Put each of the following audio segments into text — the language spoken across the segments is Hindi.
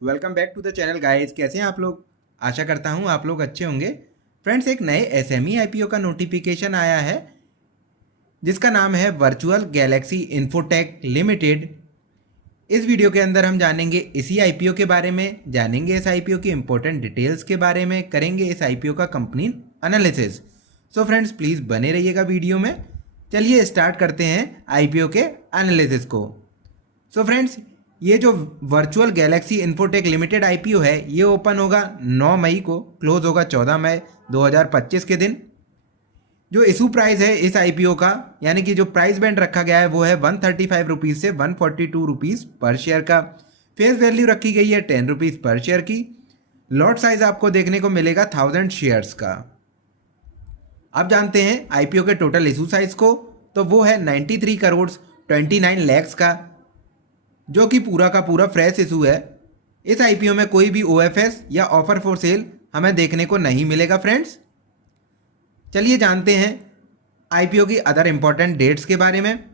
Welcome back to the channel guys. कैसे हैं आप लोग? आशा करता हूं आप लोग अच्छे होंगे। फ्रेंड्स, एक नए एसएमई आईपीओ का नोटिफिकेशन आया है जिसका नाम है वर्चुअल गैलेक्सी इन्फोटेक लिमिटेड। इस वीडियो के अंदर हम जानेंगे इसी आईपीओ के बारे में, जानेंगे इस आईपीओ की इंपॉर्टेंट डिटेल्स के बारे में, करेंगे इस आईपीओ का company analysis. So friends, please बने रहिएगा वीडियो में। चलिए स्टार्ट करते हैं आईपीओ के एनालिसिस को। सो फ्रेंड्स, ये जो virtual Galaxy Infotech limited IPO है ये ओपन होगा 9 मई को, क्लोज होगा 14 मई 2025 के दिन। जो इशू प्राइस है इस आईपीओ का, यानी कि जो प्राइस बैंड रखा गया है वो है 135 रुपीज़ से 142 रुपीज़ पर शेयर का। फेस वैल्यू रखी गई है 10 रुपीज़ पर शेयर की। लॉट साइज आपको देखने को मिलेगा 1000 शेयर्स का। अब जानते हैं आईपीओ के टोटल इशू साइज को, तो वो है 93 करोड़ 29 लैक्स का, जो कि पूरा का पूरा फ्रेश इशू है। इस आईपीओ में कोई भी ओएफएस या ऑफर फॉर सेल हमें देखने को नहीं मिलेगा फ्रेंड्स। चलिए जानते हैं आईपीओ की अदर इंपॉर्टेंट डेट्स के बारे में।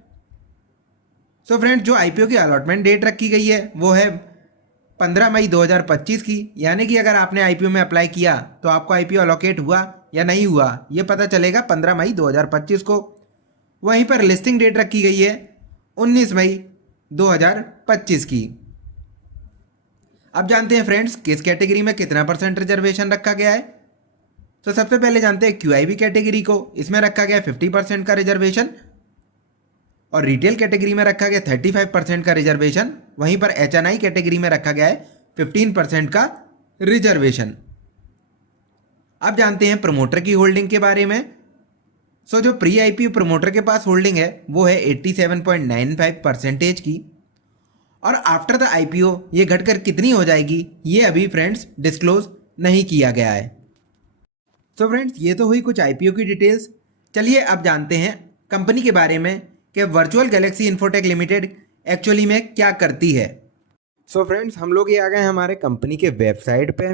सो फ्रेंड्स, जो आईपीओ की अलॉटमेंट डेट रखी गई है वो है 15 मई 2025 की, यानी कि अगर आपने आईपीओ में अप्लाई किया तो आपको आईपीओ अलॉकेट हुआ या नहीं हुआ ये पता चलेगा 15 मई 2025 को। वहीं पर लिस्टिंग डेट रखी गई है 19 मई 2025 की। अब जानते हैं फ्रेंड्स किस कैटेगरी में कितना % रिजर्वेशन रखा गया है। तो सबसे पहले जानते हैं क्यूआईबी कैटेगरी को, इसमें रखा गया 50% का रिजर्वेशन, और रिटेल कैटेगरी में रखा गया 35% का रिजर्वेशन। वहीं पर एचएनआई कैटेगरी में रखा गया है 15% का रिजर्वेशन। अब जानते हैं प्रमोटर की होल्डिंग के बारे में। सो जो प्री आईपीओ प्रमोटर के पास होल्डिंग है वो है 87.95% की, और आफ्टर द आईपीओ ये घटकर कितनी हो जाएगी ये अभी फ्रेंड्स डिस्क्लोज नहीं किया गया है। सो फ्रेंड्स, ये तो हुई कुछ आईपीओ की डिटेल्स। चलिए अब जानते हैं कंपनी के बारे में कि virtual Galaxy Infotech limited actually में क्या करती है। सो फ्रेंड्स, हम लोग ये आ गए हमारे कंपनी के वेबसाइट पे,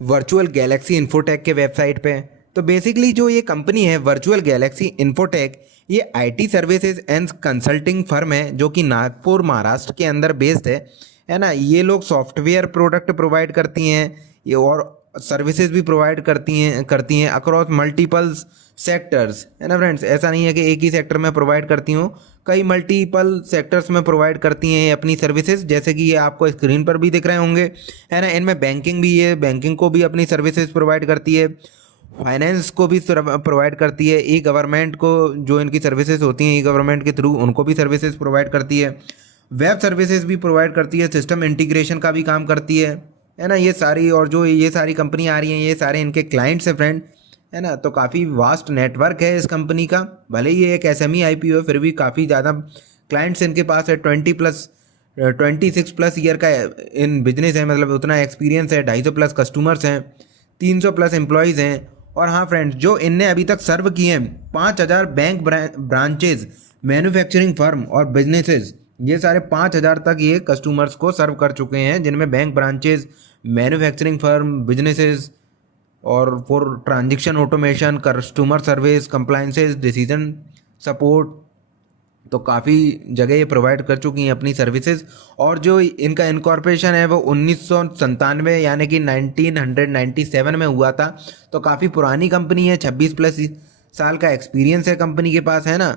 वर्चुअल गैलेक्सी इन्फोटेक के वेबसाइट पे। तो बेसिकली जो ये कंपनी है वर्चुअल गैलेक्सी इन्फोटेक, ये IT services and consulting firm है जो कि नागपुर महाराष्ट्र के अंदर बेस्ड है ना। ये लोग सॉफ्टवेयर प्रोडक्ट प्रोवाइड करती हैं ये, और सर्विसेज भी प्रोवाइड करती हैं अक्रॉस मल्टीपल सेक्टर्स, है ना फ्रेंड्स। ऐसा नहीं है कि एक ही सेक्टर में प्रोवाइड करती हूँ, कई मल्टीपल सेक्टर्स में प्रोवाइड करती हैं अपनी सर्विसेज, जैसे कि ये आपको स्क्रीन पर भी दिख रहे होंगे, है ना। इनमें बैंकिंग भी है, बैंकिंग को भी अपनी सर्विसेज प्रोवाइड करती है, फाइनेंस को भी प्रोवाइड करती है, ई गवर्नमेंट को जो इनकी सर्विसेज होती हैं ई गवर्नमेंट के थ्रू उनको भी सर्विसेज प्रोवाइड करती है, वेब सर्विसेज भी प्रोवाइड करती है, सिस्टम इंटीग्रेशन का भी काम करती है ना। ये सारी और जो ये सारी कंपनी आ रही हैं ये सारे इनके क्लाइंट्स हैं फ्रेंड, है ना। तो काफ़ी वास्ट नेटवर्क है इस कंपनी का। भले ही ये एक एसएमई आईपीओ है फिर भी काफ़ी ज़्यादा क्लाइंट्स इनके पास है। 26+ ईयर का इन बिजनेस है, मतलब उतना एक्सपीरियंस है। 250+ कस्टमर्स हैं, 300+ एम्प्लॉयज़ हैं। और हाँ फ्रेंड्स, जो इनने अभी तक सर्व किए हैं 5000 बैंक ब्रांचेज, मैन्युफैक्चरिंग फर्म और बिजनेसेस, ये सारे 5000 तक ये कस्टमर्स को सर्व कर चुके हैं, जिनमें bank branches, manufacturing firm, businesses और for transaction automation, customer service, compliances, decision support. तो काफ़ी जगह ये प्रोवाइड कर चुकी हैं अपनी सर्विसेज। और जो इनका इनकॉर्पोरेशन है वो 1997 यानी कि 1997 में हुआ था। तो काफ़ी पुरानी कंपनी है, 26+ साल का एक्सपीरियंस है कंपनी के पास, है ना।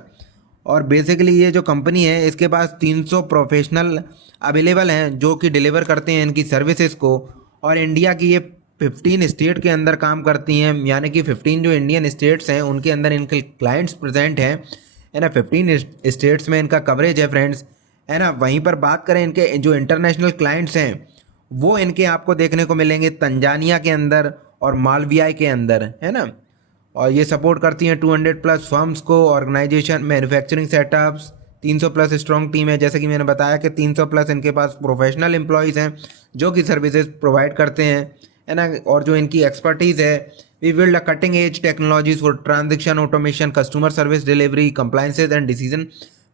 और बेसिकली ये जो कंपनी है इसके पास 300 प्रोफेशनल अवेलेबल हैं जो कि डिलीवर करते हैं इनकी सर्विसेज को। और इंडिया की ये 15 स्टेट के अंदर काम करती हैं, यानी कि 15 जो इंडियन स्टेट्स हैं उनके अंदर इनके क्लाइंट्स प्रेजेंट हैं, है ना। 15 स्टेट्स में इनका कवरेज है फ्रेंड्स, है ना। वहीं पर बात करें इनके जो इंटरनेशनल क्लाइंट्स हैं वो इनके आपको देखने को मिलेंगे तंजानिया के अंदर और मालवीय के अंदर, है ना। और ये सपोर्ट करती हैं 200+ फर्म्स को, organisation, manufacturing setups. 300+ strong team है, जैसे कि मैंने बताया कि 300+ इनके पास प्रोफेशनल एम्प्लॉयज़ हैं जो कि सर्विसेज प्रोवाइड करते हैं, है ना। और जो इनकी एक्सपर्टीज़ है, we build a cutting edge technologies for transaction automation, customer service delivery, compliances and decision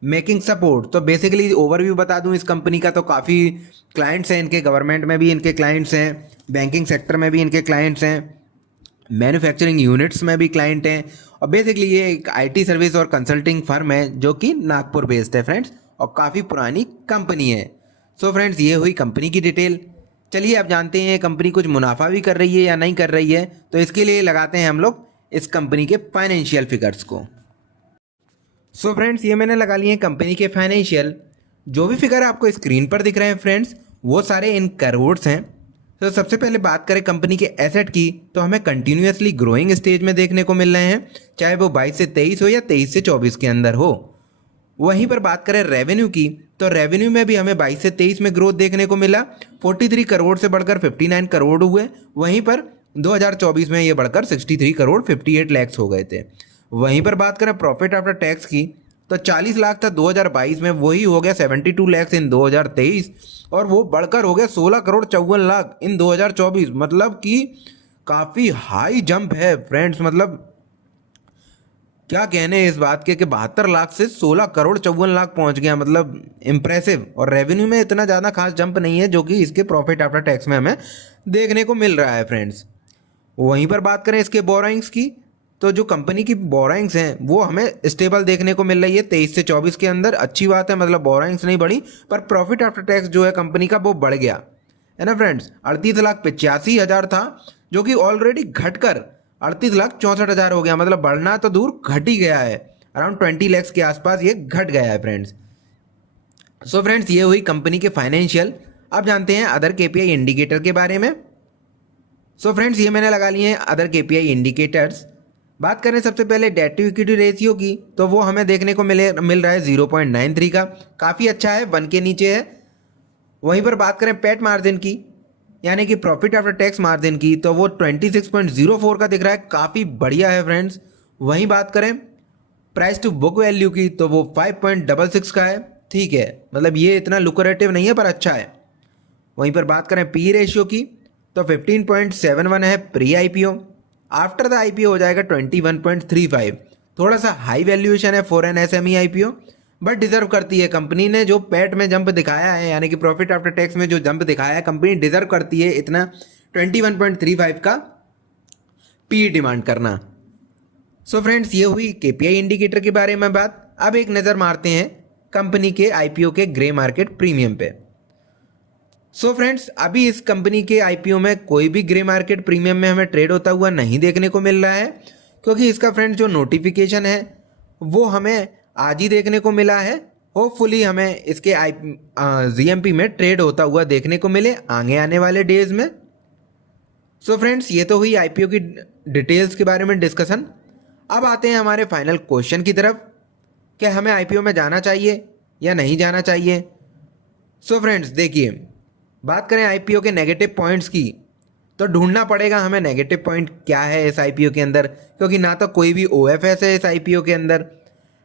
making support. तो बेसिकली ओवरव्यू बता दूं इस कंपनी का, तो काफ़ी क्लाइंट्स हैं इनके, गवर्नमेंट में भी इनके क्लाइंट्स हैं, बैंकिंग सेक्टर में भी इनके क्लाइंट्स हैं, मैन्युफैक्चरिंग यूनिट्स में भी क्लाइंट हैं। और बेसिकली ये एक आईटी सर्विस और कंसल्टिंग फर्म है जो कि नागपुर बेस्ड है फ्रेंड्स, और काफ़ी पुरानी कंपनी है। सो फ्रेंड्स ये हुई कंपनी की डिटेल। चलिए अब जानते हैं कंपनी कुछ मुनाफा भी कर रही है या नहीं कर रही है, तो इसके लिए लगाते हैं हम लोग इस कंपनी के फाइनेंशियल फिगर्स को। सो फ्रेंड्स ये मैंने लगा लिए कंपनी के फाइनेंशियल। जो भी फिगर आपको स्क्रीन पर दिख रहे हैं फ्रेंड्स, वो सारे इन करोड्स हैं। तो सबसे पहले बात करें कंपनी के एसेट की, तो हमें कंटिन्यूसली ग्रोइंग स्टेज में देखने को मिल रहे हैं, चाहे वो 22 से 23 हो या 23 से 24 के अंदर हो। वहीं पर बात करें रेवेन्यू की, तो रेवेन्यू में भी हमें 22 से 23 में ग्रोथ देखने को मिला। 43 करोड़ से बढ़कर 59 करोड़ हुए। वहीं पर 2024 में ये बढ़कर 63 करोड़ 58 लैक्स हो गए थे। वहीं पर बात करें प्रॉफिट आफ्टर टैक्स की, तो 40 लाख था 2022 में, वही हो गया 72 लैक्स इन 2023, और वो बढ़कर हो गया 16 करोड़ 54 लाख इन 2024। मतलब कि काफ़ी हाई जंप है फ्रेंड्स। मतलब क्या कहने इस बात के कि 72 लाख से 16 करोड़ 54 लाख पहुंच गया, मतलब इम्प्रेसिव। और रेवेन्यू में इतना ज़्यादा खास जंप नहीं है जो कि इसके प्रॉफिट आफ्टर टैक्स में हमें देखने को मिल रहा है फ्रेंड्स। वहीं पर बात करें इसके बोराइंग्स की, तो जो कंपनी की बोराइंग्स हैं वो हमें स्टेबल देखने को मिल रही है 23 से 24 के अंदर। अच्छी बात है, मतलब बोराइंग्स नहीं बढ़ी, पर प्रॉफिट आफ्टर टैक्स जो है कंपनी का वो बढ़ गया है ना फ्रेंड्स। 38,85,000 था, जो कि ऑलरेडी घटकर 38,64,000 हो गया। मतलब बढ़ना तो दूर, घट ही गया है। अराउंड 20 लैक्स के आसपास ये घट गया है फ्रेंड्स। सो फ्रेंड्स ये हुई कंपनी के फाइनेंशियल। अब जानते हैं अदर केपीआई इंडिकेटर के बारे में। सो फ्रेंड्स ये मैंने लगा लिए हैं अदर केपीआई इंडिकेटर्स। बात करें सबसे पहले डेट टू इक्विटी रेशियो की, तो वो हमें देखने को मिल रहा है 0.93 का, काफ़ी अच्छा है, 1 के नीचे है। वहीं पर बात करें पैट मार्जिन की, यानी कि प्रॉफिट आफ्टर टैक्स मार्जिन की, तो वो 26.04 का दिख रहा है, काफ़ी बढ़िया है फ्रेंड्स। वहीं बात करें प्राइस टू बुक वैल्यू की, तो वो 5.66 का है, ठीक है, मतलब ये इतना लुक्रेटिव नहीं है पर अच्छा है। वहीं पर बात करें पी रेशियो की, तो 15.71 है pre IPO, after the IPO हो जाएगा 21.35। थोड़ा सा हाई वैल्यूएशन है for an SME IPO, but deserve करती है। कंपनी ने जो पैट में जंप दिखाया है, यानी कि प्रॉफिट आफ्टर टैक्स में जो जंप दिखाया है, कंपनी डिजर्व करती है इतना 21.35 का पी डिमांड करना। सो फ्रेंड्स ये हुई केपीआई इंडिकेटर के बारे में बात। अब एक नज़र मारते हैं कंपनी के आईपीओ के ग्रे मार्केट प्रीमियम पे। सो फ्रेंड्स अभी इस कंपनी के आईपीओ में कोई भी ग्रे मार्केट प्रीमियम में हमें ट्रेड होता हुआ नहीं देखने को मिल रहा है, क्योंकि इसका फ्रेंड्स जो नोटिफिकेशन है वो हमें आज ही देखने को मिला है। होपफुली हमें इसके जीएमपी में ट्रेड होता हुआ देखने को मिले आगे आने वाले डेज में। सो फ्रेंड्स ये तो हुई आईपीओ की डिटेल्स के बारे में डिस्कशन। अब आते हैं हमारे फाइनल क्वेश्चन की तरफ कि हमें आईपीओ में जाना चाहिए या नहीं जाना चाहिए। सो फ्रेंड्स देखिए, बात करें आईपीओ के नेगेटिव पॉइंट्स की, तो ढूंढना पड़ेगा हमें नेगेटिव पॉइंट क्या है इस आईपीओ के अंदर, क्योंकि ना तो कोई भी ओएफएस है इस आईपीओ के अंदर,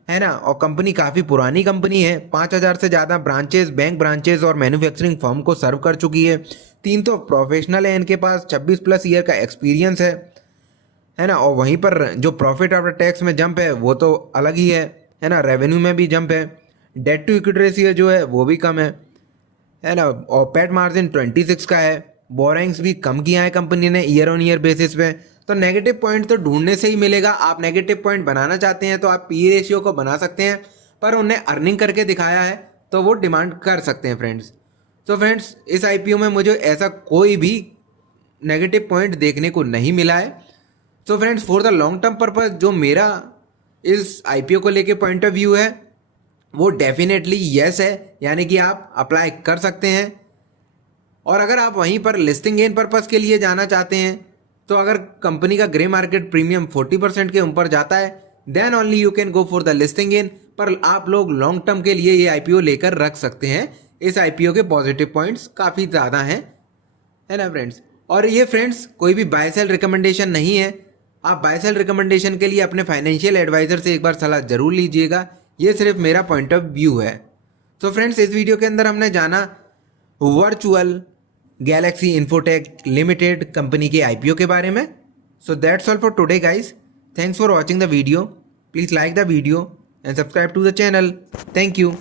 है ना, और कंपनी काफ़ी पुरानी कंपनी है। 5,000 से ज़्यादा ब्रांचेस, बैंक ब्रांचेस और मैन्युफैक्चरिंग फर्म को सर्व कर चुकी है। 3 तो प्रोफेशनल है इनके पास, 26+ ईयर का एक्सपीरियंस है ना। और वहीं पर जो प्रॉफिट आफ्टर टैक्स में जंप है वो तो अलग ही है ना। रेवेन्यू में भी जंप है, डेट टू इक्विटी रेशियो जो है वो भी कम है ना। और पैट मार्जिन 26 का है। बोरिंग्स भी कम किया है कंपनी ने ईयर ऑन ईयर बेसिस पे। तो नेगेटिव पॉइंट तो ढूंढने से ही मिलेगा। आप नेगेटिव पॉइंट बनाना चाहते हैं तो आप पी रेशियो को बना सकते हैं, पर उन्हें अर्निंग करके दिखाया है तो वो डिमांड कर सकते हैं फ्रेंड्स। तो फ्रेंड्स इस आईपीओ में मुझे ऐसा कोई भी नेगेटिव पॉइंट देखने को नहीं मिला है। तो friends for the long term purpose जो मेरा इस आईपीओ को लेके पॉइंट ऑफ व्यू है वो डेफिनेटली येस है, यानी कि आप अप्लाई कर सकते हैं। और अगर आप वहीं पर लिस्टिंग गेन पर्पस के लिए जाना चाहते हैं, तो अगर कंपनी का ग्रे मार्केट प्रीमियम 40% के ऊपर जाता है then only you can go for the listing gain. पर आप लोग लॉन्ग टर्म के लिए ये आईपीओ लेकर रख सकते हैं। इस आईपीओ के पॉजिटिव पॉइंट्स काफ़ी ज़्यादा हैं, है ना फ्रेंड्स। और ये फ्रेंड्स कोई भी बाय सेल रिकमेंडेशन नहीं है। आप बाय सेल रिकमेंडेशन के लिए अपने फाइनेंशियल एडवाइज़र से एक बार सलाह ज़रूर लीजिएगा। ये सिर्फ मेरा पॉइंट ऑफ व्यू है। तो फ्रेंड्स इस वीडियो के अंदर हमने जाना वर्चुअल गैलेक्सी इन्फोटेक लिमिटेड कंपनी के आईपीओ के बारे में। So that's all for today guys. Thanks for watching the video. Please like the video and subscribe to the channel. Thank you.